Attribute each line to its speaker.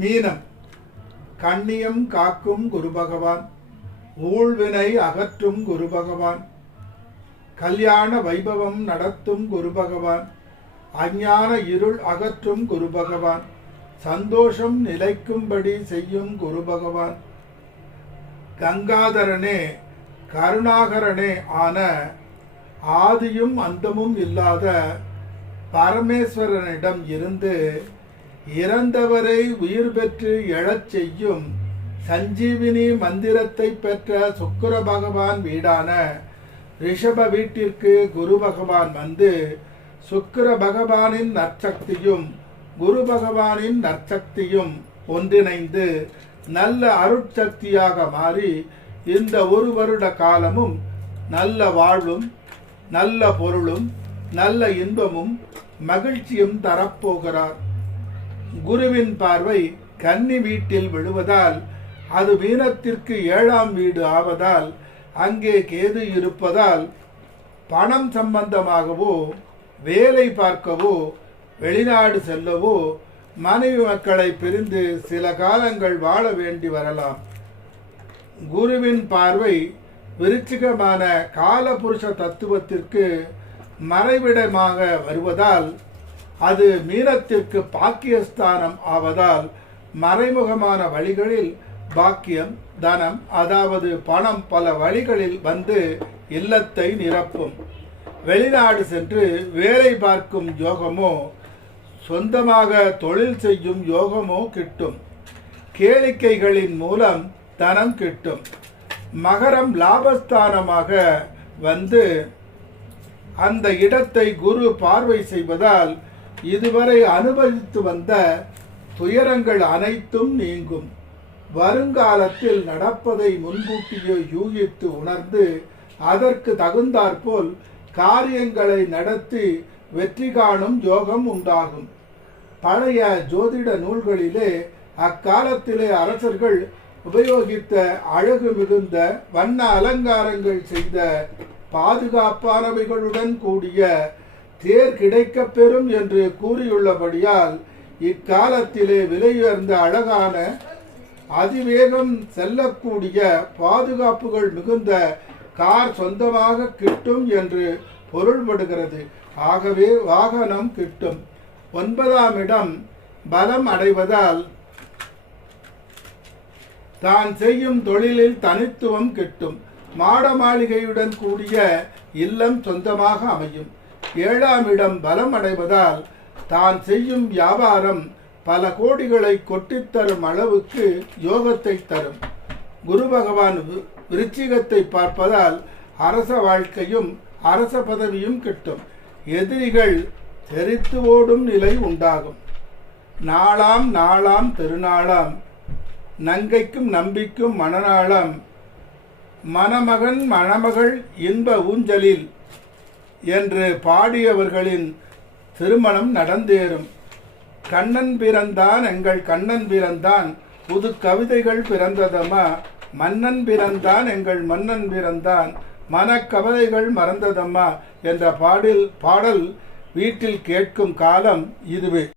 Speaker 1: மீனம் கண்ணியம் காக்கும் குரு பகவான் ஊழ்வினை அகற்றும் குரு பகவான் கல்யாண வைபவம் நடத்தும் குரு பகவான் அஞ்ஞான இருள் அகற்றும் குரு பகவான் சந்தோஷம் நிலைக்கும்படி செய்யும் குரு பகவான் கங்காதரனே கருணாகரனே ஆன ஆதியும் அந்தமும் இல்லாத பரமேஸ்வரனிடம் இருந்து இறந்தவரை உயிர் பெற்று எழச் செய்யும் சஞ்சீவினி மந்திரத்தை பெற்ற சுக்கர பகவான் வீடான ரிஷப வீட்டிற்கு குரு பகவான் வந்து சுக்கிர பகவானின் நற்சக்தியும் குரு பகவானின் நற்சக்தியும் ஒன்றிணைந்து நல்ல அருட்சக்தியாக மாறி இந்த ஒரு வருட காலமும் நல்ல வாழ்வும் நல்ல பொருளும் நல்ல இன்பமும் மகிழ்ச்சியும் தரப்போகிறார். குருவின் பார்வை கன்னி வீட்டில் விழுவதால் அது மீனத்திற்கு ஏழாம் வீடு ஆவதால் அங்கே கேது இருப்பதால் பணம் சம்பந்தமாகவோ வேலை பார்க்கவோ வெளிநாடு செல்லவோ மனைவி மக்களை பிரிந்து சில காலங்கள் வாழ வேண்டி வரலாம். குருவின் பார்வை விருச்சிகமான காலபுருஷ தத்துவத்திற்கு மறைவிடமாக வருவதால் அது மீனத்திற்கு பாக்கியஸ்தானம் ஆவதால் மறைமுகமான வழிகளில் பாக்கியம் தனம் அதாவது பணம் பல வழிகளில் வந்து இல்லத்தை நிரப்பும். வெளிநாடு சென்று வேலை பார்க்கும் யோகமோ சொந்தமாக தொழில் செய்யும் யோகமோ கிட்டும். கேளிக்கைகளின் மூலம் தனம் கிட்டும். மகரம் லாபஸ்தானமாக வந்து அந்த இடத்தை குரு பார்வை செய்வதால் இதுவரை அனுபவித்து வந்த துயரங்கள் அனைத்தும் நீங்கும். வருங்காலத்தில் நடப்பதை முன்கூட்டியே யூகித்து உணர்ந்து அதற்கு தகுந்தாற்போல் காரியங்களை நடத்தி வெற்றி காணும் யோகம் உண்டாகும். பழைய ஜோதிட நூல்களிலே அக்காலத்திலே அரசர்கள் உபயோகித்த அழகு மிகுந்த வண்ண அலங்காரங்கள் செய்த பாதுகாப்பானவைகளுடன் கூடிய தேர் கிடைக்கப் பெறும் என்று கூறியுள்ளபடியால் இக்காலத்திலே விலையுயர்ந்த அழகான அதிவேகம் செல்லக்கூடிய பாதுகாப்புகள் மிகுந்த கார் சொந்தமாக கிட்டும் என்று பொருள்படுகிறது. ஆகவே வாகனம் கிட்டும். ஒன்பதாம் இடம் பலம் அடைவதால் தான் செய்யும் தொழிலில் தனித்துவம் கிட்டும். மாட மாளிகையுடன் கூடிய இல்லம் சொந்தமாக அமையும். ஏழாம் இடம் பலம் அடைவதால் தான் செய்யும் வியாபாரம் பல கோடிகளை கொட்டித்தரும் அளவுக்கு யோகத்தை தரும். குரு பகவான் விருச்சிகத்தை பார்ப்பதால் அரச வாழ்க்கையும் அரச பதவியும் கிட்டும். எதிரிகள் தெரித்து ஓடும் நிலை உண்டாகும். நாளாம் நாளாம் திருநாளாம் நங்கைக்கும் நம்பிக்கும் மணநாளாம் மணமகன் மணமகள் இன்ப ஊஞ்சலில் என்று பாடியவர்களின் திருமணம் நடந்தேறும். கண்ணன் பிறந்தான் எங்கள் கண்ணன் பிறந்தான். புது கவிதைகள் பிறந்ததம்மா. மன்னன் பிறந்தான் எங்கள் மன்னன் பிறந்தான். மனக்கவலைகள் மறந்ததம்மா. என்ற பாடில் பாடல் வீட்டில் கேட்கும் காலம் இதுவே.